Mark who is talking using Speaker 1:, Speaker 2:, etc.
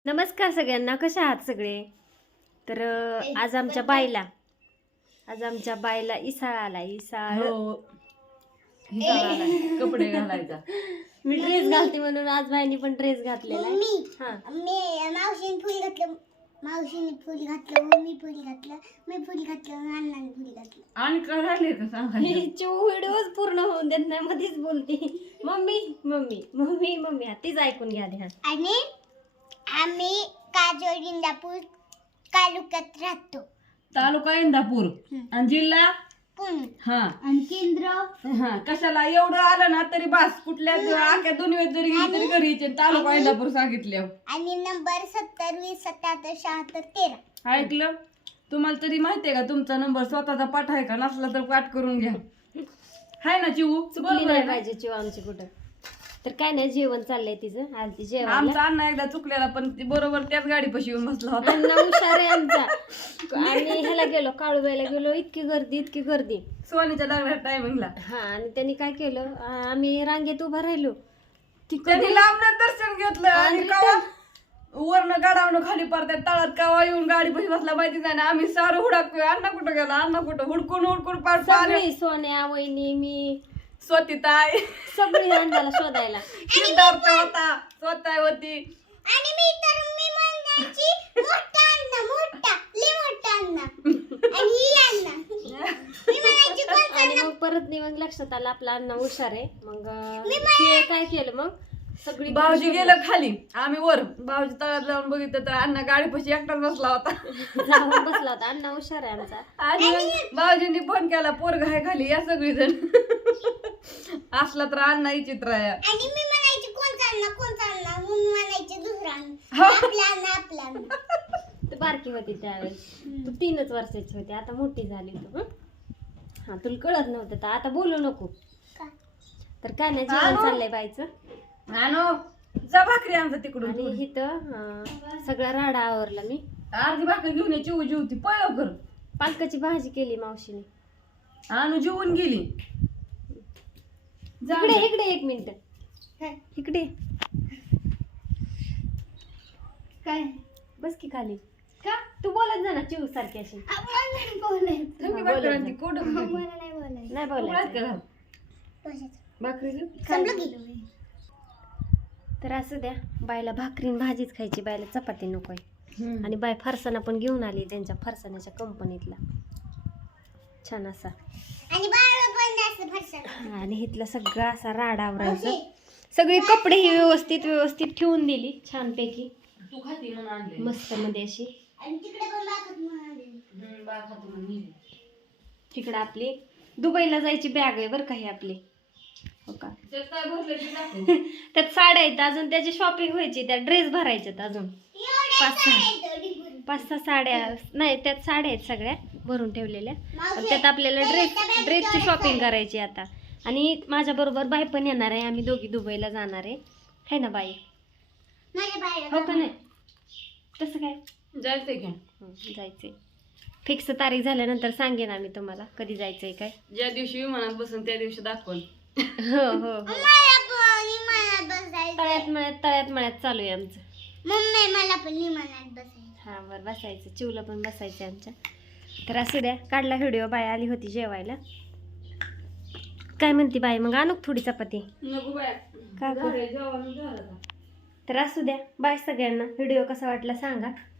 Speaker 1: नमस्कार सगळ्यांना, कशा आहात सगळे? तर आज आमच्या बाईला इसाळ आला. इसाळ
Speaker 2: कपडे घालायचा.
Speaker 1: मी ड्रेस घालते म्हणून आज बाईनी पण ड्रेस घातलेला आहे.
Speaker 3: मावशीने फुल घातलं, मम्मी फुल घातलं, मी फुल घातलं, अण्णाने फुल घातलं.
Speaker 2: आणि काय झाले का सांगायचं?
Speaker 1: व्हिडिओच पूर्ण होऊन देत नाही, मध्येच बोलते मम्मी मम्मी मम्मी मम्मी. तीच ऐकून घ्या ध्यान.
Speaker 3: आणि आम्ही काजोल इंदापूर तालुक्यात राहतो.
Speaker 2: तालुका इंदापूर आणि जिल्हा
Speaker 3: पुणे.
Speaker 2: हा
Speaker 3: आणि केंद्र
Speaker 2: हा कशाला एवढं आलं ना तरी बस. कुठल्या आख्या दुनियेत जरी गेली तरी घरी यायचे. तालुका इंदापूर सांगितले.
Speaker 3: आणि नंबर 70 20 77 76 13.
Speaker 2: ऐकलं? तुम्हाला तरी माहितीये का तुमचा नंबर स्वतःचा पाठ आहे का? नसला तर पाठ करून घ्या. हाय ना चिवू?
Speaker 1: चुकली नाही पाहिजे चिव आमची कुठं. तर काय नाही, जेवण चाललंय तिचं. आलती जेवण.
Speaker 2: आमचा अण्णा एकदा चुकलेला पण ती बरोबर त्याच गाडीपाशी येऊन बसला होता.
Speaker 1: अण्णा हुशार आहे आमचा. आणि ह्याला गेलो, काळूबाईला गेलो, इतकी गर्दी
Speaker 2: सोनीच्या लग्नाच्या टायमिंगला
Speaker 1: हा. आणि त्यांनी काय केलं, आम्ही रांगेत उभा राहिलो.
Speaker 2: त्यांनी लांबनं दर्शन घेतलं आणि कवा वरनं गाडावनं खाली पडतात तळात कवा येऊन गाडी पाशी बसला माहिती नाही. आम्ही सारं हुडकतोय, अण्णा कुठं गेला, अण्णा कुठं, हुडकून पाठ
Speaker 1: सगळी सोन्या वहिनी मी
Speaker 2: स्वतिताय
Speaker 1: सगळी अण्णाला शोधायला.
Speaker 2: सिद्धार्थ होता, स्वतः होती.
Speaker 3: आणि मी म्हणायची मोठा अण्णा, मोठा लय मोठा अण्णा. आणि ही अण्णा मी म्हणायची कोणता
Speaker 1: आणि मग परत मग लक्षात आलं आपला अण्णा हुशार आहे. मग हे काय केलं, मग सगळी
Speaker 2: भाऊजी गेलं खाली, आम्ही वर. भाऊजी तळात जाऊन बघितलं तर अण्णा गाडीपाशी एकटाच बसला होता.
Speaker 1: जाऊन बसला होता. अण्णा हुशार आहे आमचा.
Speaker 2: आणि मग भाऊजींनी फोन केला, पोरग आहे खाली, या सगळीजण. असला तर अण्णा चित्र आहे.
Speaker 3: आणि मी म्हणायची कोणता अण्णा म्हणून म्हणायचे दुसरा अण्णा, आपला अण्णा.
Speaker 1: तू बारकी होती त्यावेळेस, तू 3च वर्षाची होती. आता मोठी झाली तू. हा, तुला कळत नव्हतं तर आता बोलू नको. तर काय नाही, जेवण चाललंय बाईचं.
Speaker 2: आणो जा भाकरी आमचा तिकडून.
Speaker 1: आणि इथं सगळा राडा आवरला मी.
Speaker 2: अर्धी भाकरी घेऊन ये, चिवू जेवती पळ कर.
Speaker 1: पालकाची भाजी केली मावशीने.
Speaker 2: आणू जेवून गेली.
Speaker 1: इकडे 1 मिनिट इकडे.
Speaker 3: काय
Speaker 1: बस की खाली.
Speaker 3: का
Speaker 1: तू बोलत जा ना चिव सारखी अशी.
Speaker 3: आपण बोलायचं
Speaker 1: नाही बोलायचं.
Speaker 2: भाकरी
Speaker 3: संपलं की.
Speaker 1: तर असं द्या, बायला भाकरीन भाजीच खायची, बायला चपाती नकोय. आणि बाय फरसाणा पण घेऊन आली त्यांच्या फरसाण्याच्या कंपनीतला, छान असा.
Speaker 3: आणि बाळा पण जास्त फरसाण.
Speaker 1: आणि इथला सगळा असा राडा आवरायचा. सगळे कपडे ही व्यवस्थित ठेवून दिली छानपैकी.
Speaker 2: तू खाती म्हणून आणले
Speaker 1: मस्त मध्ये अशी.
Speaker 3: आणि तिकडे पण बाकत म्हणाले.
Speaker 2: बाळ खातो म्हणून नेली.
Speaker 1: तिकडं आपली दुबईला जायची बॅग आहे बरं का ही आपली. हो का?
Speaker 2: त्यात काय भरलं ते दाखव.
Speaker 1: त्यात साड्या आहेत अजून, त्याची शॉपिंग व्हायची, त्यात ड्रेस भरायच्यात अजून 5-6 साड्या नाही, त्यात साड्या आहेत सगळ्या भरून ठेवलेल्या. त्यात आपल्याला ड्रेसची शॉपिंग करायची आता. आणि माझ्या बरोबर बाई पण येणार आहे. आम्ही दोघी दुबईला जाणार आहे ना बाई? हो का नाही? तसं काय
Speaker 2: जायचंय का?
Speaker 1: जायचंय. फिक्स तारीख झाल्यानंतर सांगेन आम्ही तुम्हाला कधी जायचंय काय.
Speaker 2: ज्या दिवशी विमानात बसून त्या दिवशी दाखवून.
Speaker 1: हो हो हो. तळ्यात मळ्यात चालू आहे आमचं.
Speaker 3: मम्मी मला पण विमानात बसायचं.
Speaker 1: हा बरं, बसायचं. चिवला पण बसायचं आमच्या. तर असू द्या, काढला व्हिडिओ. बाय आली होती जेवायला. काय म्हणते बाई, मग आणू थोडी चपाती?
Speaker 2: नको बाय
Speaker 1: का?
Speaker 2: जेवण झालं का?
Speaker 1: तर असू द्या, बाय सगळ्यांना. व्हिडिओ कसा वाटला सांगा.